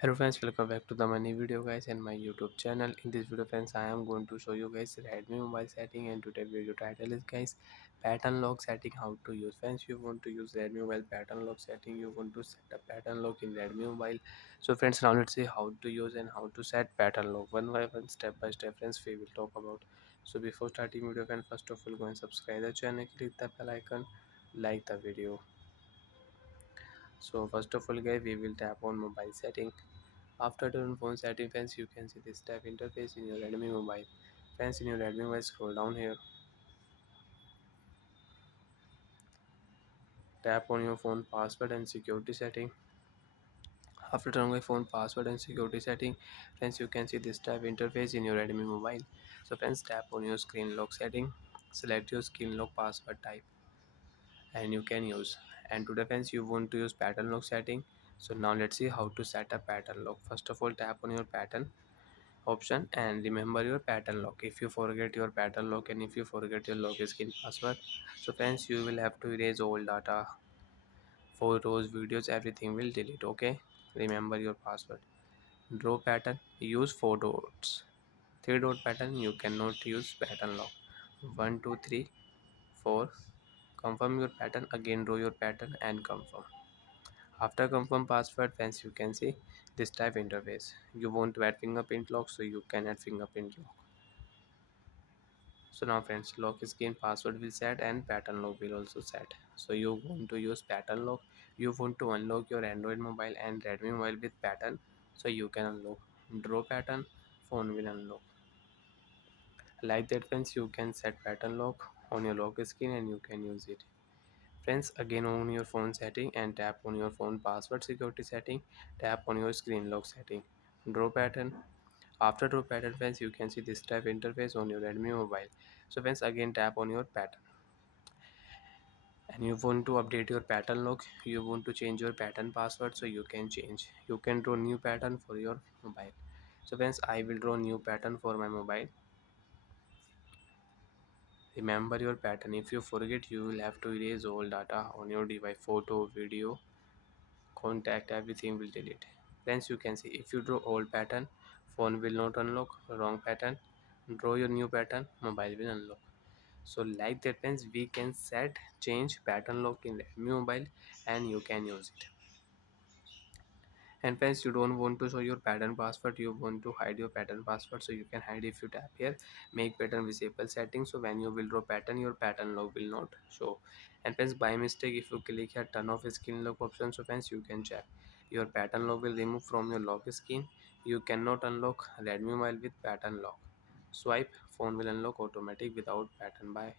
Hello friends, welcome back to the money video guys and my YouTube channel. In this video friends, I am going to show you guys Redmi mobile setting, and today video title is guys pattern lock setting, how to use. Friends, you want to use Redmi mobile pattern lock setting, you want to set a pattern lock in Redmi mobile. So friends, now let's see how to use and how to set pattern lock one by one, step by step friends, we will talk about. So before starting video friends, first of all go and subscribe the channel, click the bell icon, like the video. So first of all guys, we will tap on mobile setting. After turn phone setting friends, you can see this tab interface in your Redmi mobile. Friends, in your Redmi mobile, scroll down here, tap on your phone password and security setting. After turning on phone password and security setting, friends, you can see this tab interface in your Redmi mobile. So friends, tap on your screen lock setting, select your screen lock password type, and you can use. And today friends, you want to use pattern lock setting. So now let's see how to set a pattern lock. First of all, tap on your pattern option and remember your pattern lock. If you forget your pattern lock and if you forget your login password, so friends, you will have to erase all data, photos, videos, everything will delete. Okay, remember your password. Draw pattern, use 4 dots. 3 dot pattern, you cannot use pattern lock. 1 2 3 4, confirm your pattern, again draw your pattern and confirm. After confirm password friends, you can see this type interface. You want to add fingerprint lock, so you can add fingerprint lock. So now friends, lock screen password will set and pattern lock will also set. So you want to use pattern lock, you want to unlock your Android mobile and Redmi mobile with pattern, so you can unlock. Draw pattern, phone will unlock. Like that friends, you can set pattern lock on your lock screen and you can use it. Friends, again on your phone setting and tap on your phone password security setting, tap on your screen lock setting. Draw pattern. After draw pattern friends, you can see this type interface on your Redmi mobile. So friends, again tap on your pattern and you want to update your pattern lock, you want to change your pattern password, so you can change. You can draw new pattern for your mobile. So friends, I will draw new pattern for my mobile. Remember your pattern. If you forget, you will have to erase all data on your device, photo, video, contact, everything will delete. Friends, you can see if you draw old pattern, phone will not unlock. Wrong pattern, draw your new pattern, mobile will unlock. So like that friends, we can set change pattern lock in Redmi mobile and you can use it. And friends, you don't want to show your pattern password, you want to hide your pattern password, so you can hide. If you tap here make pattern visible settings, so when you will draw pattern, your pattern lock will not show. And friends, by mistake if you click here turn off screen lock option, so friends, you can check your pattern lock will remove from your lock screen. You cannot unlock Redmi mobile with pattern lock. Swipe, phone will unlock automatic without pattern. By